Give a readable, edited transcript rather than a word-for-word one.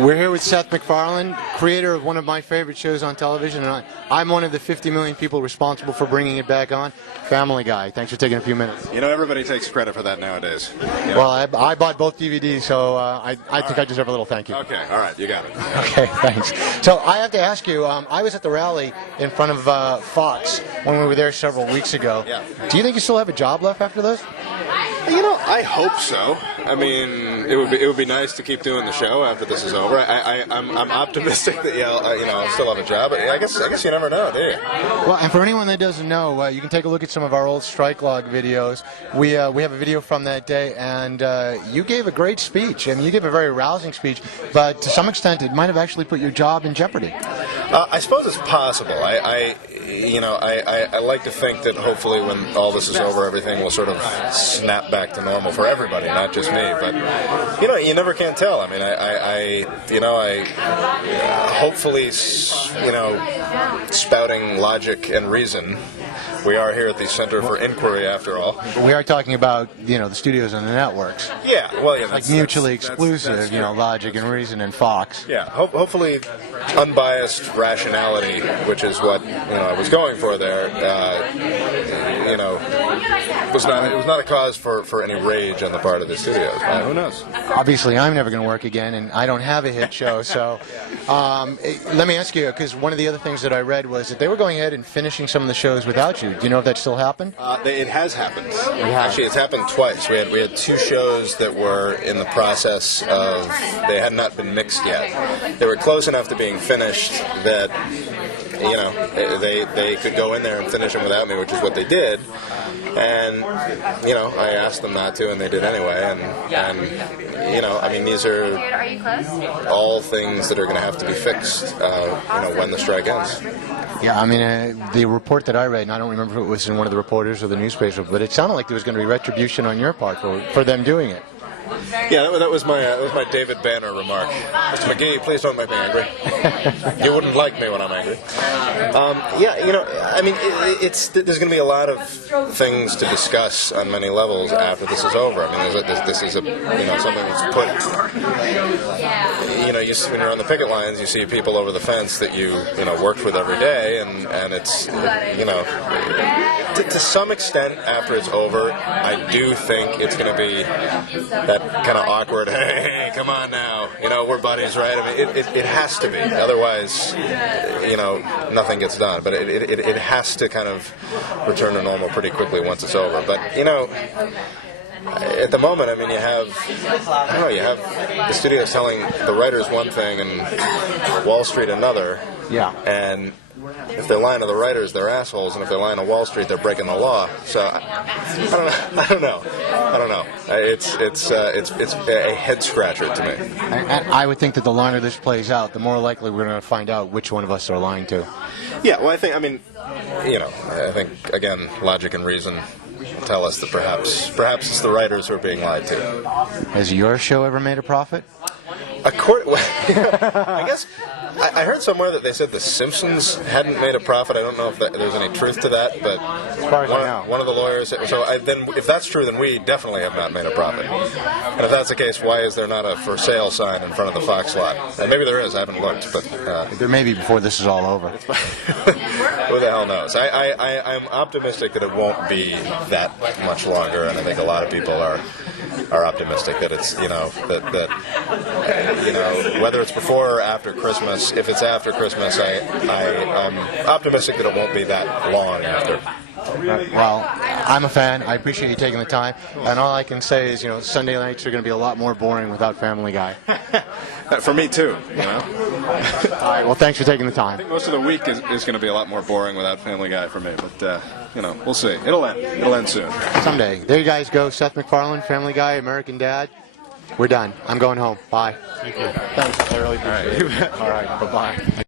We're here with Seth MacFarlane, creator of one of my favorite shows on television, and I'm one of the 50 million people responsible for bringing it back on, Family Guy. Thanks for taking a few minutes. You know, everybody takes credit for that nowadays. You know? Well, I bought both DVDs, so I think I deserve a little thank you. Okay, all right, you got it. Okay, thanks. So I have to ask you, I was at the rally in front of Fox when we were there several weeks ago. Yeah. Do you think you still have a job left after those? You know, I hope so. I mean, it would be nice to keep doing the show after this is over. I'm optimistic that I'll still have a job. But I guess you never know, do you? Well, and for anyone that doesn't know, you can take a look at some of our old strike log videos. We have a video from that day, and you gave a great speech. I mean, you gave a very rousing speech, but to some extent, it might have actually put your job in jeopardy. I suppose it's possible. I like to think that hopefully when all this is over, everything will sort of snap back to normal for everybody, not just me. But you never can tell. I mean, I hopefully, spouting logic and reason. We are here at the Center for Inquiry, after all. We are talking about, the studios and the networks. Yeah, well, yeah, like mutually exclusive, logic and reason and Fox. Yeah, hopefully unbiased rationality, which is what I was going for there. It was not a cause for any rage on the part of the studios. Who knows? Obviously, I'm never going to work again, and I don't have a hit show. So, let me ask you, because one of the other things that I read was that they were going ahead and finishing some of the shows without you. Do you know if that still happened? It has happened. Actually, it's happened twice. We had two shows that were in the process of, they had not been mixed yet. They were close enough to being finished that they could go in there and finish them without me, which is what they did. And I asked them not to, and they did anyway. And these are all things that are going to have to be fixed, when the strike ends. Yeah, I mean, the report that I read, and I don't remember if it was in one of the reporters or the newspaper, but it sounded like there was going to be retribution on your part for them doing it. Yeah, that was my David Banner remark. Mr. McGee, please don't make me angry. You wouldn't like me when I'm angry. There's going to be a lot of things to discuss on many levels after this is over. I mean, this is something that's put. When you're on the picket lines, you see people over the fence that you worked with every day, and it's to some extent after it's over, I do think it's going to be that kind of awkward, hey, come on now, we're buddies, right? I mean, it has to be. Otherwise, nothing gets done. But it has to kind of return to normal pretty quickly once it's over. But, at the moment, I mean, you have the studios telling the writers one thing and Wall Street another. Yeah. And if they're lying to the writers, they're assholes, and if they're lying to Wall Street, they're breaking the law. So I don't know. It's a head scratcher to me. And I would think that the longer this plays out, the more likely we're going to find out which one of us are lying to. Yeah. Well, I think again, logic and reason tell us that perhaps it's the writers who are being lied to. Has your show ever made a profit? I guess I heard somewhere that they said The Simpsons hadn't made a profit. I don't know if there's any truth to that, but as far as I know, one of the lawyers. So then, if that's true, then we definitely have not made a profit. And if that's the case, why is there not a for sale sign in front of the Fox lot? And maybe there is. I haven't looked, but there may be before this is all over. Who the hell knows? I'm optimistic that it won't be that much longer, and I think a lot of people are optimistic that it's whether it's before or after Christmas. If it's after Christmas, I'm optimistic that it won't be that long after. Well, I'm a fan. I appreciate you taking the time. And all I can say is, Sunday nights are going to be a lot more boring without Family Guy. For me, too, All right, well, thanks for taking the time. I think most of the week is going to be a lot more boring without Family Guy for me. But, we'll see. It'll end. It'll end soon. Someday. There you guys go. Seth MacFarlane, Family Guy, American Dad. We're done. I'm going home. Bye. Thank you. Thanks. I really appreciate it. All right. Bye-bye.